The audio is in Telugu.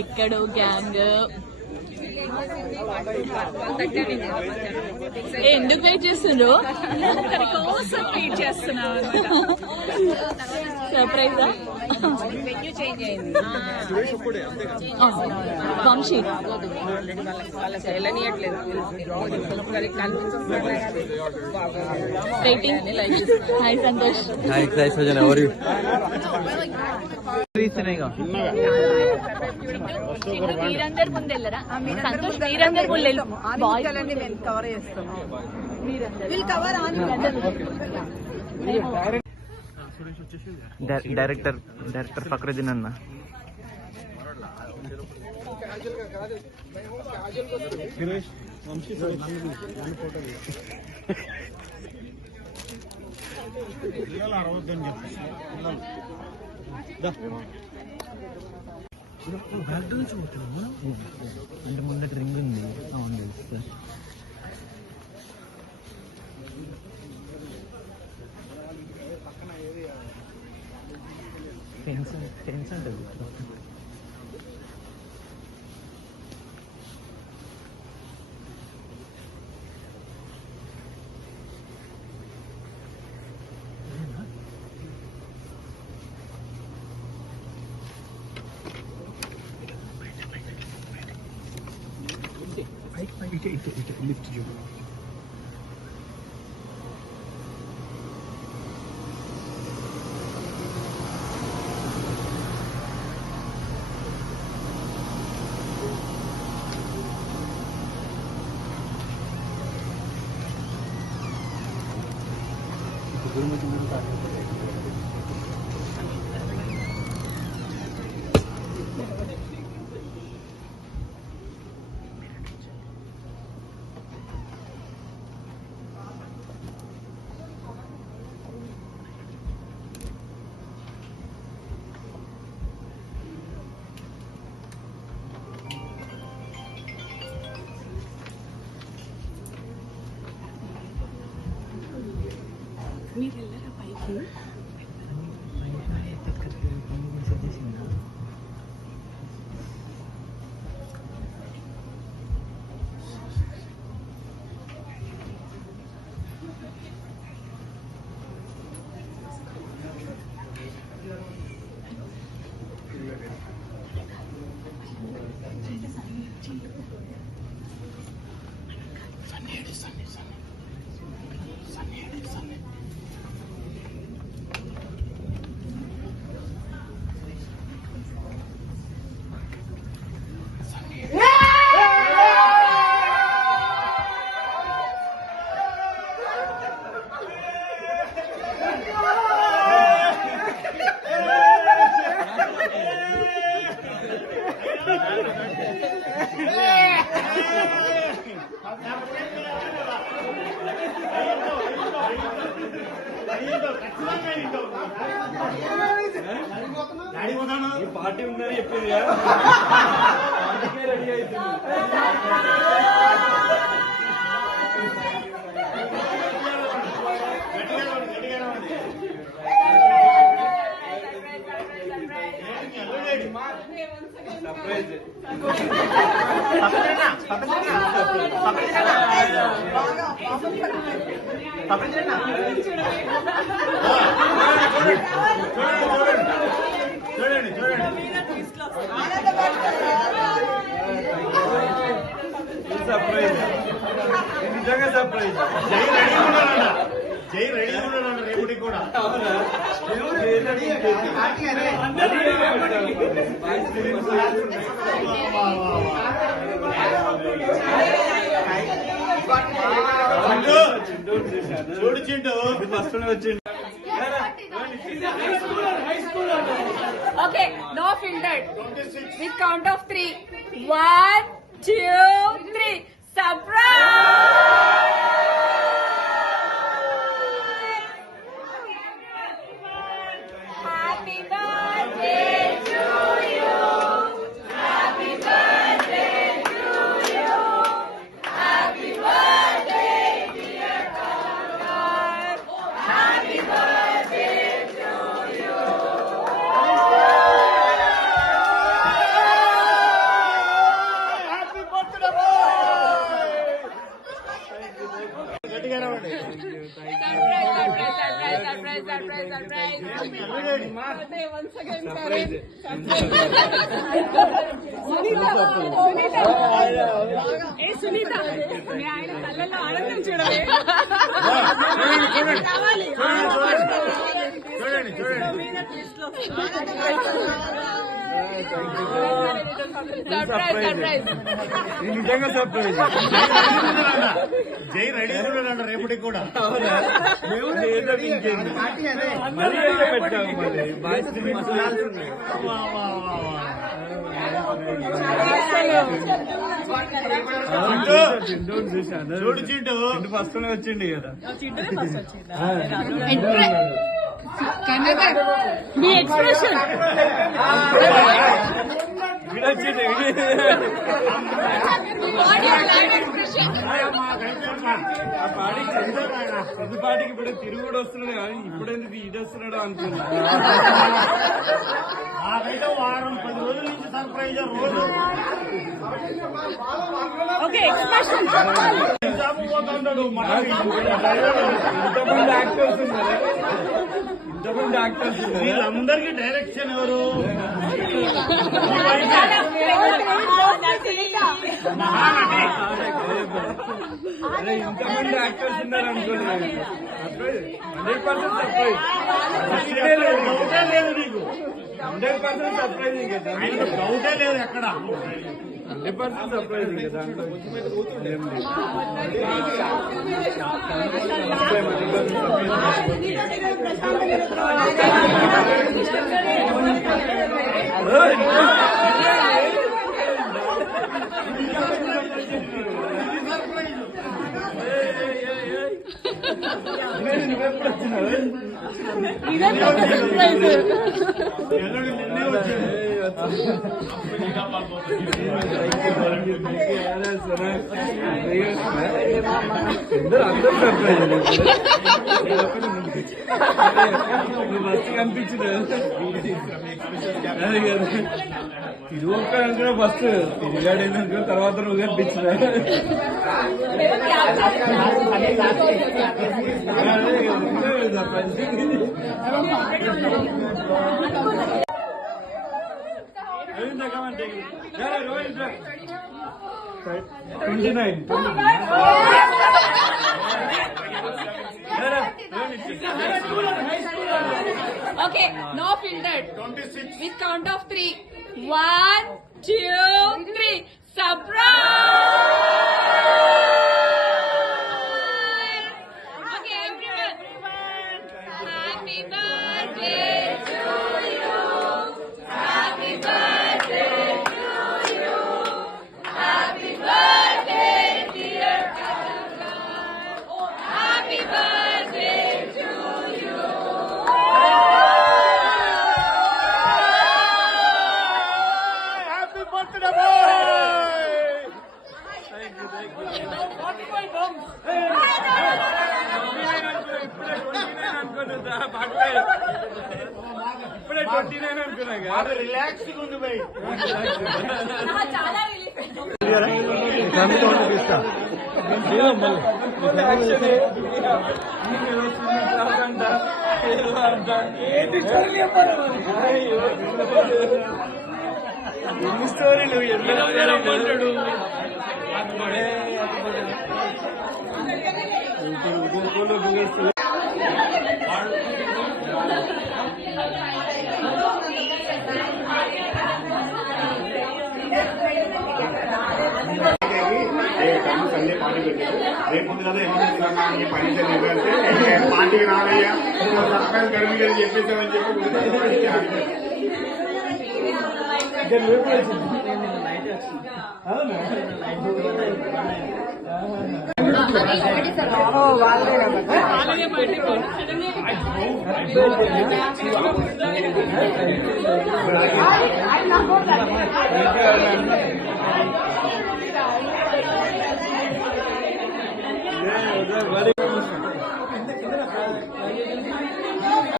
ఎక్కడో గ్యాంగ్ ఎందుకు వెయిట్ చేస్తుండ్రు? కోసం వెయిట్ చేస్తున్నాం. సర్ప్రైజా? Vamshi rating. Hi Santosh. Hi Sajana, ఎవరు మీరందరు ముందు వెళ్ళరా? సంతోష్ మీరందరు ముందు వెళ్ళి కవర్ చేస్తాం. డైరెక్టర్ ఫక్రుద్దీన్ అన్న. అంటే ముందట రింగ్ ఉంది. అవును ఫెన్స్ ఉంటుంది. లిఫ్ట్ చూడు. మీరు వెళ్ళరా పైకి? పార్టీ ఉందని చెప్పింది రెడీ అవుతుంది. చూడండి చూడండి, సర్ప్రైజ్, నిజంగా సర్ప్రైజ్. జై రెడీ ఉన్నాడు రేపటికి కూడా. చూడు చింటూ ఫస్ట్ వచ్చిండు. Okay, no filtered. With count of 3. 1, 2, 3. Surprise! Happy birthday to you. Happy birthday to you. Happy birthday, dear Karan. Happy birthday to you. Sunitha మీ ఆయన కళ్ళల్లో ఆనందం చూడాలి. చూడండి చూడండి సర్ప్రైజ్ నిజంగా సర్ప్రైజ్. జై రెడీ ఉన్నాడంట రేపటికి కూడా. చూడు చింటూ ఫస్ట్ వచ్చింది కదా. మీ ఎక్స్ప్రెషన్ పాటికి ఇప్పుడు తిరుగు కూడా వస్తున్నాడు కానీ ఇప్పుడు ఎందుకు ఇది వస్తున్నాడు అనుకున్నా. నాకైతే వారం 10 రోజుల నుంచి సర్ప్రైజ్ రోజు. ఓకే ఎక్స్ప్రెషన్ పోతుంటాడు. ఇంతమంది యాక్టర్స్ ఉన్నారు, ఇంతమంది యాక్టర్స్ వీళ్ళందరికీ డైరెక్షన్ ఎవరు? ఇంతమంది యాక్టర్స్ ఉన్నారు అనుకున్నాను. 100% సర్ప్రైజ్. డౌటే లేదు నీకు. 100% సర్ప్రైజ్ కదా. డౌటే లేదు ఎక్కడ. 100% సర్ప్రైజ్ కదా. దాంట్లో ఏం లేదు. బస్సు కనిపించింది తిరుగు అనుకున్నా. బస్సు తిరిగాడు అనుకున్న తర్వాత నువ్వు కనిపించిన. Okay no filtered. With count of 3. 1, 2, 3. Surprise! Okay, everyone. Happy birthday to you. Happy birthday to you. Happy birthday, dear Kaka. Happy birthday to you. Happy birthday boy. ఇప్పుడే 29 అనుకున్నా. రిలాక్స్ ఉంది బై. చాలా రిలీఫ్. ఎన్ని స్టోరీలు ఎన్నో సండే పార్టీ పెట్టారు. రేపు ముందు కదా ఏమన్నా పని తెలియదంటే పార్టీకి రావయ్యా సర్కారు గర్మి గారు చెప్పేసామని చెప్పి వాళ్ళే